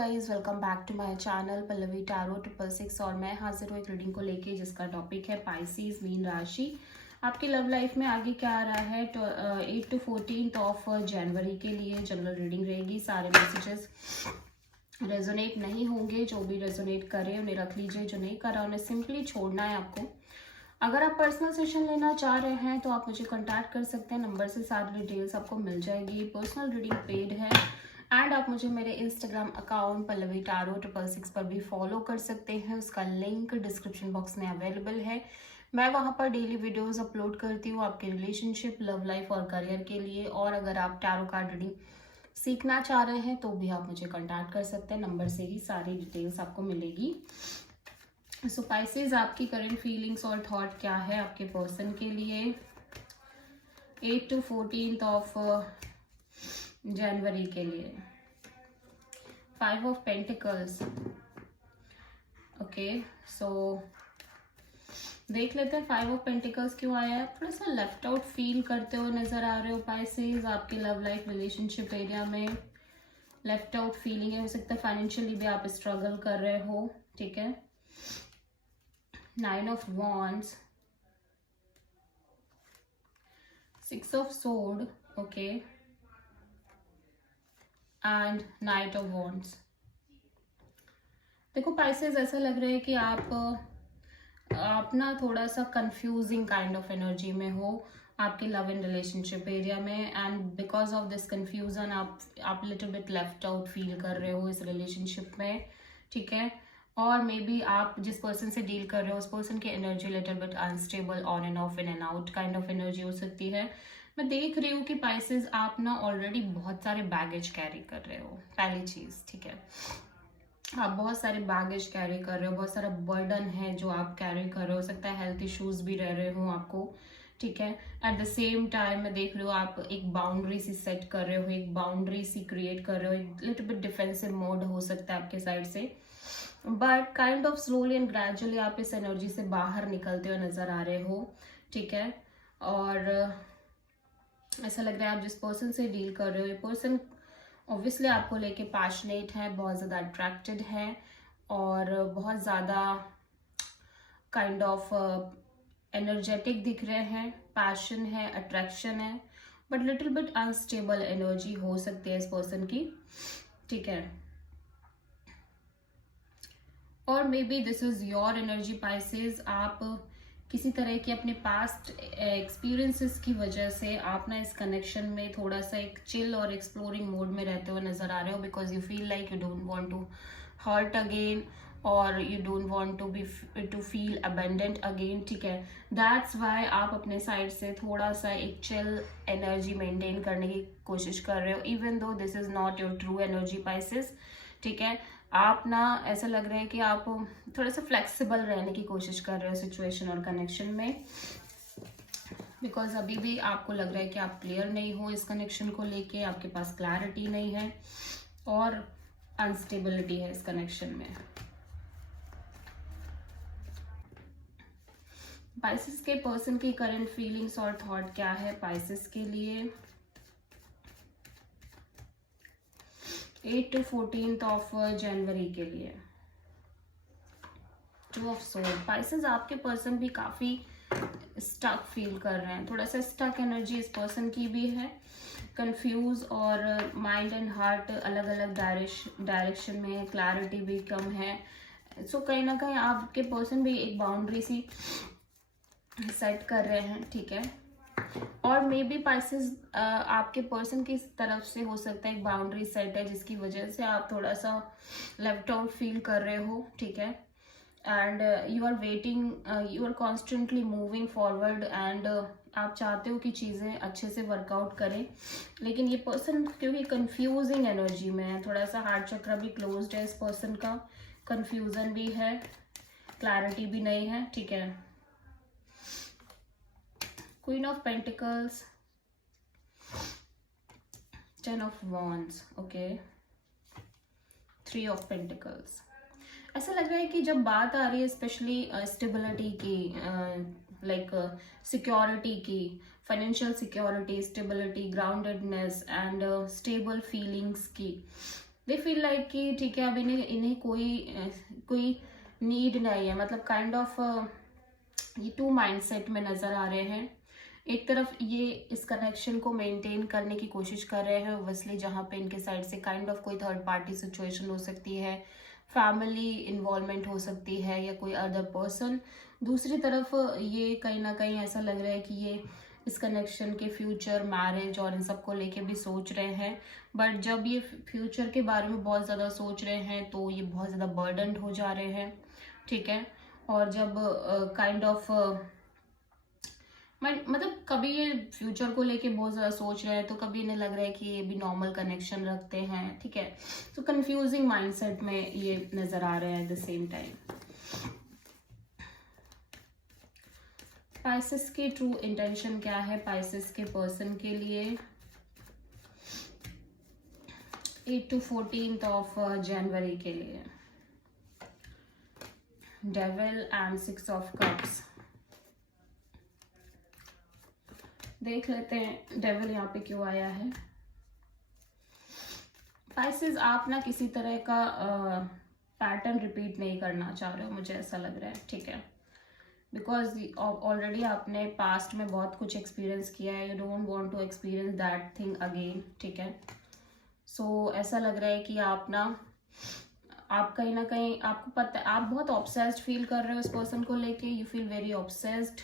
Guys welcome back to my channel Pallavi tarot 666 और मैं हाजिर हूँ एक रीडिंग को लेके जिसका टॉपिक है पाइसेस मीन राशि। आपकी लव लाइफ में आगे क्या आ रहा है तो 8 to 14 ऑफ जनवरी के लिए जनरल रीडिंग रहेगी। सारे मैसेजेस रेजोनेट नहीं होंगे, जो भी रेजोनेट करे उन्हें रख लीजिए, जो नहीं करा उन्हें सिंपली छोड़ना है आपको। अगर आप पर्सनल सेशन लेना चाह रहे हैं तो आप मुझे कांटेक्ट कर सकते हैं, नंबर से सारी डिटेल्स आपको मिल जाएगी। पर्सनल रीडिंग पेड है एंड आप मुझे मेरे इंस्टाग्राम अकाउंट पल्लवी टैरो 666 पर भी फॉलो कर सकते हैं, उसका लिंक डिस्क्रिप्शन बॉक्स में अवेलेबल है। मैं वहां पर डेली वीडियोस अपलोड करती हूँ आपके रिलेशनशिप, लव लाइफ और करियर के लिए। और अगर आप टैरो कार्ड रीडिंग सीखना चाह रहे हैं तो भी आप मुझे कांटेक्ट कर सकते हैं, नंबर से ही सारी डिटेल्स आपको मिलेगी। सो पाइसेस, आपकी करंट फीलिंग्स और थॉट क्या है आपके पर्सन के लिए 8 to 14 ऑफ जनवरी के लिए। 5 ऑफ पेंटिकल्स। ओके, सो देख लेते हैं 5 ऑफ पेंटिकल्स क्यों आया है। थोड़ा सा लेफ्ट आउट फील करते हुए नजर आ रहे हो पाइसेस, आपके लव लाइफ रिलेशनशिप एरिया में लेफ्ट आउट फीलिंग है। हो सकता है फाइनेंशियली भी आप स्ट्रगल कर रहे हो, ठीक है। 9 of wands, 6 of sword, okay, and night of wands. देखो पाइसेस, ऐसा लग रहा है कि आप ना थोड़ा सा कंफ्यूजिंग काइंड ऑफ एनर्जी में हो आपके लव एंड रिलेशनशिप एरिया में, and because of this confusion आप little bit left out feel कर रहे हो इस रिलेशनशिप में, ठीक है। और मे बी आप जिस पर्सन से डील कर रहे हो उस पर्सन की energy little bit unstable, on end of, in and out kind of energy हो सकती है। मैं देख रही हूँ कि पाइसेस आप ना ऑलरेडी बहुत सारे बैगेज कैरी कर रहे हो, पहली चीज, ठीक है। आप बहुत सारे बैगेज कैरी कर रहे हो, बहुत सारा बर्डन है जो आप कैरी कर रहे हो सकता है हेल्थ इश्यूज भी रह रहे हो आपको, ठीक है। एट द सेम टाइम मैं देख रही हूँ आप एक बाउंड्री सी सेट कर रहे हो, एक बाउंड्री सी क्रिएट कर रहे हो, एक लिटिल बिट डिफेंसिव मोड हो सकता है आपके साइड से, but kind of slowly and gradually आप इस एनर्जी से बाहर निकलते हुए नजर आ रहे हो, ठीक है। और ऐसा लग रहा है आप जिस पर्सन से डील कर रहे हो ये पर्सन ऑब्वियसली आपको लेके पैशनेट है, बहुत ज़्यादा अट्रैक्टेड है और बहुत ज़्यादा काइंड ऑफ एनर्जेटिक दिख रहे हैं, पैशन है, अट्रैक्शन है, but little bit unstable energy हो सकती है इस पर्सन की, ठीक है। और may be this is your energy Pisces. आप किसी तरह की अपने पास्ट एक्सपीरियंसेस की वजह से आप ना इस कनेक्शन में थोड़ा सा एक चिल और एक्सप्लोरिंग मोड में रहते हुए नजर आ रहे हो, because you feel like you don't want to hurt again और you don't want to feel abandoned again, ठीक है। दैट्स वाई आप अपने साइड से थोड़ा सा एक चिल एनर्जी मेंटेन करने की कोशिश कर रहे हो, even though this is not your true energy Pisces, ठीक है। आप ना ऐसा लग रहा है कि आप थोड़ा सा फ्लेक्सिबल रहने की कोशिश कर रहे हो सिचुएशन और कनेक्शन में, बिकॉज अभी भी आपको लग रहा है कि आप क्लियर नहीं हो इस कनेक्शन को लेके, आपके पास क्लैरिटी नहीं है और अनस्टेबिलिटी है इस कनेक्शन में। पाइसेस के पर्सन की करंट फीलिंग्स और थॉट क्या है पाइसेस के लिए 8 to 14 ऑफ जनवरी के लिए। 2 ऑफ सोर्ड। पाइसेस, आपके पर्सन भी काफी स्टक फील कर रहे हैं, थोड़ा सा स्टक एनर्जी इस पर्सन की भी है, कंफ्यूज और माइंड एंड हार्ट अलग अलग डायरेक्शन में, क्लैरिटी भी कम है। सो कहीं ना कहीं आपके पर्सन भी एक बाउंड्री सी सेट कर रहे हैं, ठीक है। और मे बी पाइसेस आपके पर्सन की तरफ से हो सकता है एक बाउंड्री सेट है जिसकी वजह से आप थोड़ा सा लेफ्ट आउट फील कर रहे हो, ठीक है। And you are waiting, you are constantly moving forward and आप चाहते हो कि चीज़ें अच्छे से वर्कआउट करें, लेकिन ये पर्सन क्योंकि कंफ्यूजिंग एनर्जी में है, थोड़ा सा हार्ट चक्र भी क्लोज्ड है इस पर्सन का, कंफ्यूजन भी है, क्लैरिटी भी नहीं है, ठीक है। Queen of Pentacles, 10 of Wands, okay, 3 of Pentacles। ऐसा लग रहा है कि जब बात आ रही है स्पेशली स्टेबिलिटी की, लाइक सिक्योरिटी की, financial security, stability, groundedness and stable feelings की, दे फील लाइक कि ठीक है अब इन्हें इन्हें कोई नीड नहीं है, मतलब काइंड ऑफ ये टू माइंडसेट में नजर आ रहे हैं। एक तरफ ये इस कनेक्शन को मेंटेन करने की कोशिश कर रहे हैं ओब्वियसली, जहाँ पे इनके साइड से काइंड ऑफ कोई थर्ड पार्टी सिचुएशन हो सकती है, फैमिली इन्वॉल्वमेंट हो सकती है या कोई अदर पर्सन। दूसरी तरफ ये कहीं ना कहीं ऐसा लग रहा है कि ये इस कनेक्शन के फ्यूचर, मैरिज और इन सब को लेके भी सोच रहे हैं। बट जब ये फ्यूचर के बारे में बहुत ज़्यादा सोच रहे हैं तो ये बहुत ज़्यादा बर्डनड हो जा रहे हैं, ठीक है। और जब काइंड ऑफ मतलब कभी ये फ्यूचर को लेके बहुत ज़्यादा सोच रहे हैं तो कभी इन्हें लग रहा है कि ये भी नॉर्मल कनेक्शन रखते हैं, ठीक है। तो कंफ्यूजिंग माइंडसेट में ये नज़र आ रहे हैं at the same time. Pisces की ट्रू इंटेंशन क्या है पाइसेस के पर्सन के लिए 8 to 14 ऑफ जनवरी के लिए? Devil and 6 of cups. देख लेते हैं डेविल यहाँ पे क्यों आया है। पाइसेस आप ना किसी तरह का पैटर्न रिपीट नहीं करना चाह रहे हो, मुझे ऐसा लग रहा है, ठीक है। बिकॉज ऑलरेडी आपने पास्ट में बहुत कुछ एक्सपीरियंस किया है, you don't want to experience that thing again, ठीक है। सो ऐसा लग रहा है कि आप कहीं ना कहीं आपको पता है आप बहुत ऑब्सेस्ड फील कर रहे हो इस पर्सन को लेके। You feel very obsessed,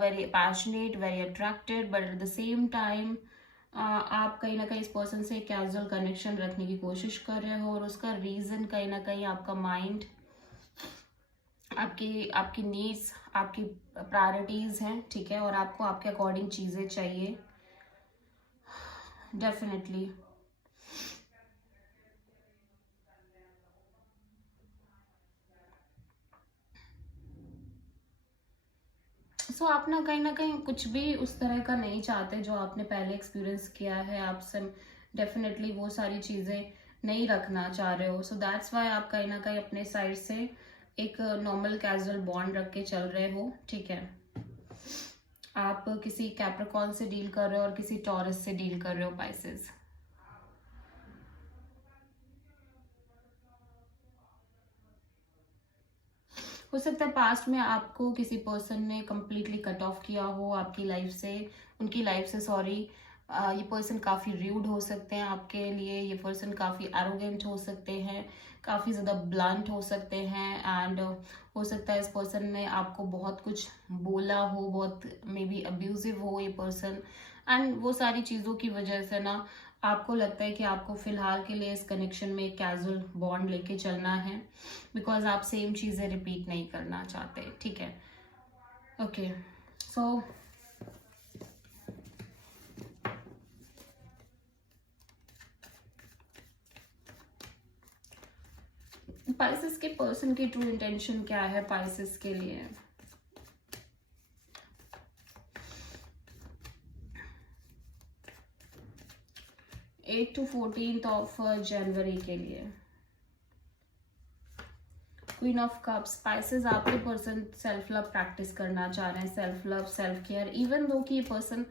very passionate, very attracted, but at the same time आप कहीं ना कहीं इस पर्सन से कैजुअल कनेक्शन रखने की कोशिश कर रहे हो और उसका रीजन कहीं ना कहीं आपका माइंड, आपकी नीड्स, आपकी प्रायोरिटीज हैं, ठीक है। और आपको आपके अकॉर्डिंग चीजें चाहिए डेफिनेटली। सो आप ना कहीं कुछ भी उस तरह का नहीं चाहते जो आपने पहले एक्सपीरियंस किया है। आप सब डेफिनेटली वो सारी चीज़ें नहीं रखना चाह रहे हो। सो दैट्स वाई आप कहीं ना कहीं अपने साइड से एक नॉर्मल कैजुअल बॉन्ड रख के चल रहे हो, ठीक है। आप किसी कैप्रिकॉर्न से डील कर रहे हो और किसी टॉरस से डील कर रहे हो पाइसेस। हो सकता है पास्ट में आपको किसी पर्सन ने कम्प्लीटली कट ऑफ किया हो आपकी लाइफ से, उनकी लाइफ से, सॉरी। ये पर्सन काफ़ी रूड हो सकते हैं आपके लिए, ये पर्सन काफ़ी एरोगेंट हो सकते हैं, काफ़ी ज़्यादा ब्लंट हो सकते हैं। एंड हो सकता है इस पर्सन ने आपको बहुत कुछ बोला हो, बहुत मे बी अब्यूजिव हो ये पर्सन। एंड वो सारी चीज़ों की वजह से ना आपको लगता है कि आपको फिलहाल के लिए इस कनेक्शन में एक कैजुअल बॉन्ड लेके चलना है, बिकॉज आप सेम चीज़ें रिपीट नहीं करना चाहते, ठीक है। ओके, सो पाइसेस के पर्सन की ट्रू इंटेंशन क्या है पाइसेस के लिए? एट to 14 ऑफ जनवरी के लिए क्वीन ऑफ कप्स। पाइसेस आपके पर्सन सेल्फ लव प्रैक्टिस करना चाह रहे हैं, self love, self care. Even though कि ये पर्सन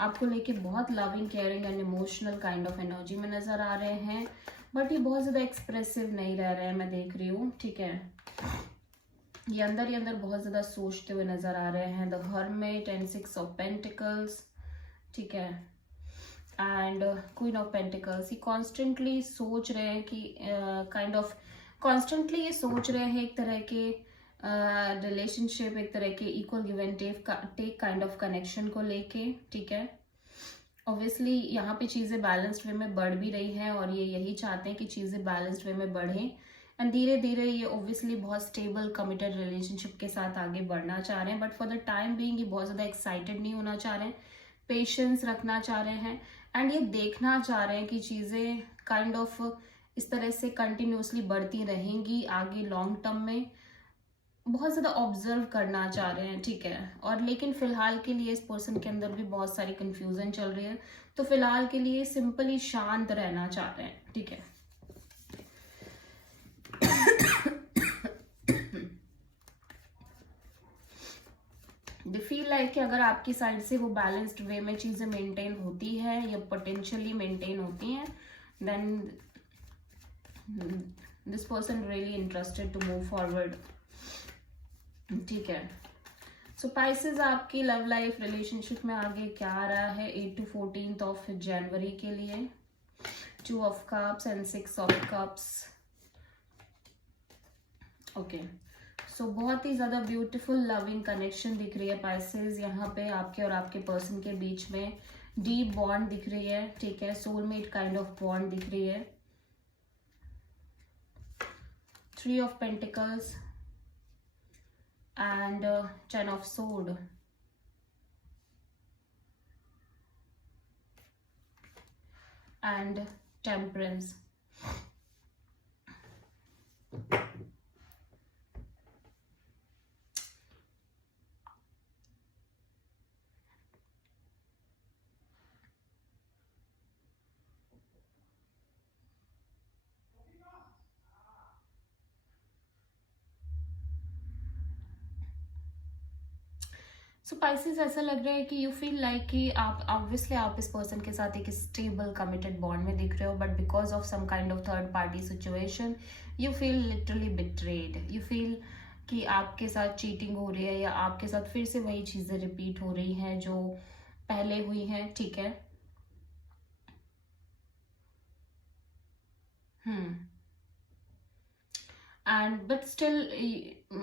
आपको लेके बहुत loving, caring and emotional kind of energy में नजर आ रहे हैं, बट ये बहुत ज्यादा एक्सप्रेसिव नहीं रह रहे हैं, मैं देख रही हूँ, ठीक है। ये अंदर ही अंदर बहुत ज्यादा सोचते हुए नजर आ रहे हैं। The hermit and 6 of pentacles, ठीक है, एंड क्वीन ऑफ पेंटिकल्स। ये कॉन्स्टेंटली सोच रहे हैं कि काइंड ऑफ कॉन्स्टेंटली ये सोच रहे हैं एक तरह के रिलेशनशिप, एक तरह के equal give and take kind of connection को लेके, ठीक है। ऑब्वियसली यहाँ पे चीज़ें बैलेंस्ड वे में बढ़ भी रही हैं और ये यही चाहते हैं कि चीज़ें बैलेंस्ड वे में बढ़ें। एंड धीरे धीरे ये ऑब्वियसली बहुत स्टेबल कमिटेड रिलेशनशिप के साथ आगे बढ़ना चाह रहे हैं, but for the time being ये बहुत ज़्यादा एक्साइटेड नहीं होना चाह रहे हैं, पेशेंस रखना चाह रहे हैं। एंड ये देखना चाह रहे हैं कि चीज़ें काइंड ऑफ इस तरह से कंटिन्यूसली बढ़ती रहेंगी आगे लॉन्ग टर्म में, बहुत ज़्यादा ऑब्जर्व करना चाह रहे हैं, ठीक है। और लेकिन फिलहाल के लिए इस पर्सन के अंदर भी बहुत सारी कंफ्यूजन चल रही है, तो फिलहाल के लिए सिंपली शांत रहना चाह रहे हैं, ठीक है। दे फील लाइक कि अगर आपकी साइड से वो बैलेंस्ड वे में चीज़ें मेंटेन होती है या पोटेंशियली मेंटेन होती हैं, then this person really interested to move forward, ठीक है। सो पाइसेस आपकी लव लाइफ रिलेशनशिप में आगे क्या आ रहा है 8 to 14 ऑफ जनवरी के लिए। 2 of cups and 6 of cups, okay. So बहुत ही ज्यादा ब्यूटीफुल लविंग कनेक्शन दिख रही है पाइसेस, यहाँ पे आपके और आपके पर्सन के बीच में डीप बॉन्ड दिख रही है, ठीक है। सोलमेट काइंड ऑफ बॉन्ड दिख रही है। 3 of Pentacles and 10 of Sword and Temperance. So Pisces ऐसा लग रहा है कि यू फील लाइक कि आप ऑब्वियसली आप इस पर्सन के साथ एक स्टेबल कमिटेड बॉन्ड में दिख रहे हो, but because of some kind of third party situation you feel literally betrayed. You feel कि आपके साथ चीटिंग हो रही है, या आपके साथ फिर से वही चीजें रिपीट हो रही हैं जो पहले हुई हैं, ठीक है। एंड बट स्टिल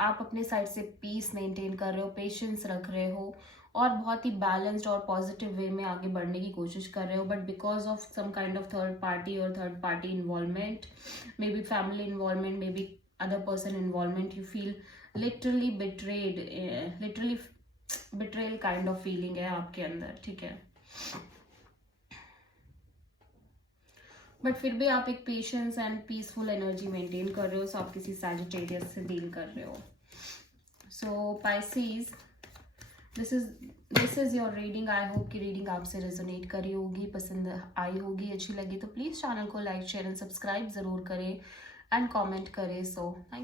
आप अपने साइड से पीस मेंटेन कर रहे हो, पेशेंस रख रहे हो, और बहुत ही बैलेंस्ड और पॉजिटिव वे में आगे बढ़ने की कोशिश कर रहे हो, but because of some kind of third party और third party involvement, may be family involvement, may be other person involvement, you feel literally betrayed, literally betrayal kind of feeling है आपके अंदर, ठीक है। बट फिर भी आप एक patience and peaceful energy maintain कर रहे हो, सो आप किसी सैजिटेरियस से डील कर रहे हो। So Pisces, this is your reading. I hope कि रीडिंग आपसे रेजोनेट करी होगी, पसंद आई होगी, अच्छी लगी तो प्लीज चैनल को लाइक शेयर एंड सब्सक्राइब जरूर करें एंड कमेंट करें। So thank